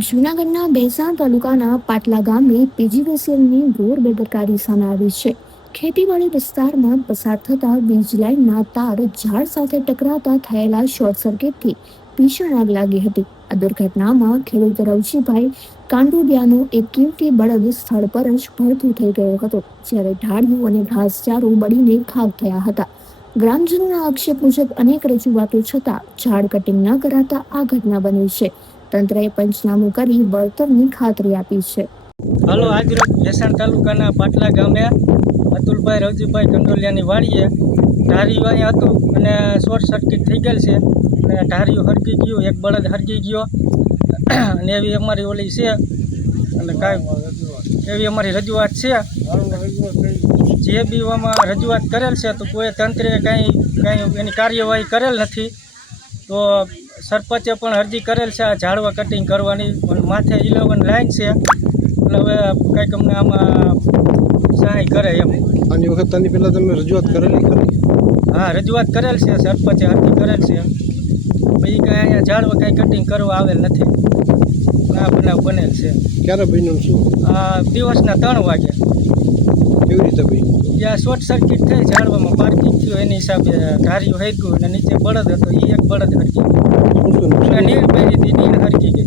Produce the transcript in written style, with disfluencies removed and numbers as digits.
જૂનાગઢના ભેસાણ તાલુકાના પાટલા ગામે પીજીવીસીએલની ઘોર બેદરકારી સામે આવી છે. ખેતીવાડી વિસ્તારમાં પસાર થતા વીજ લાઇનના તાર ઝાડ સાથે ટકરાતા થયેલા શોર્ટ સર્કિટથી ભીષણ આગ લાગી હતી. આ દુર્ઘટનામાં ખેડૂત રવજીભાઈ કાંડોડિયાનો એક કિંમતી બળદ સ્થળ પર જ ભડથું થઈ ગયો હતો, જ્યારે ઢાળિયું અને ઘાસચારો બળીને ખાક થયા હતા. ગ્રામજનોના આક્ષેપ મુજબ અનેક રજૂઆતો છતાં ઝાડ કટિંગ ન કરાતા આ ઘટના બની છે. તંત્રએ પંચનામું કરી વળતરની ખાતરી આપી છે. હાલો, આજરોજ ભેસાણ તાલુકાના પાટલા ગામે અતુલભાઈ રવજીભાઈ કંડોલિયાની વાડીએ ઢારિયું અહીંયા હતું અને શોર્ટ સર્કિટ થઈ ગયેલ છે અને ઢારિયું હરકી ગયું, એક બળદ હરકી ગયો અને એવી અમારી ઓલી છે અને કાંઈ એવી અમારી રજૂઆત છે. જે બી આમાં રજૂઆત કરેલ છે તો કોઈ તંત્રે કાંઈ એની કાર્યવાહી કરેલ નથી. તો સરપંચે પણ અરજી કરેલ છે આ ઝાડવા કટિંગ કરવાની, પણ માથે 11 લાઈન છે એટલે હવે કંઈક અમને આમાં સહાય કરે એમ. આની વખત આની પહેલાં તમે રજૂઆત કરેલી ખરી? હા, રજૂઆત કરેલ છે, સરપંચે અરજી કરેલ છે. પછી કાંઈ અહીંયા ઝાડવા કાંઈ કટિંગ કરવા આવેલ નથી. આ બનાવ બનેલ છે. ક્યારે બન્યું શું? દિવસના 3 વાગે. કેવી રીતે બન્યું? જ્યાં શોર્ટ સર્કિટ થઈ, ઝાડવામાં પાર્કિંગ થયું એની હિસાબે ધાર્યું હરક્યું અને નીચે બળદ હતો, એ એક બળદ હરકી ગયું. નીર પહેરી હતી, નીર હરકી ગઈ.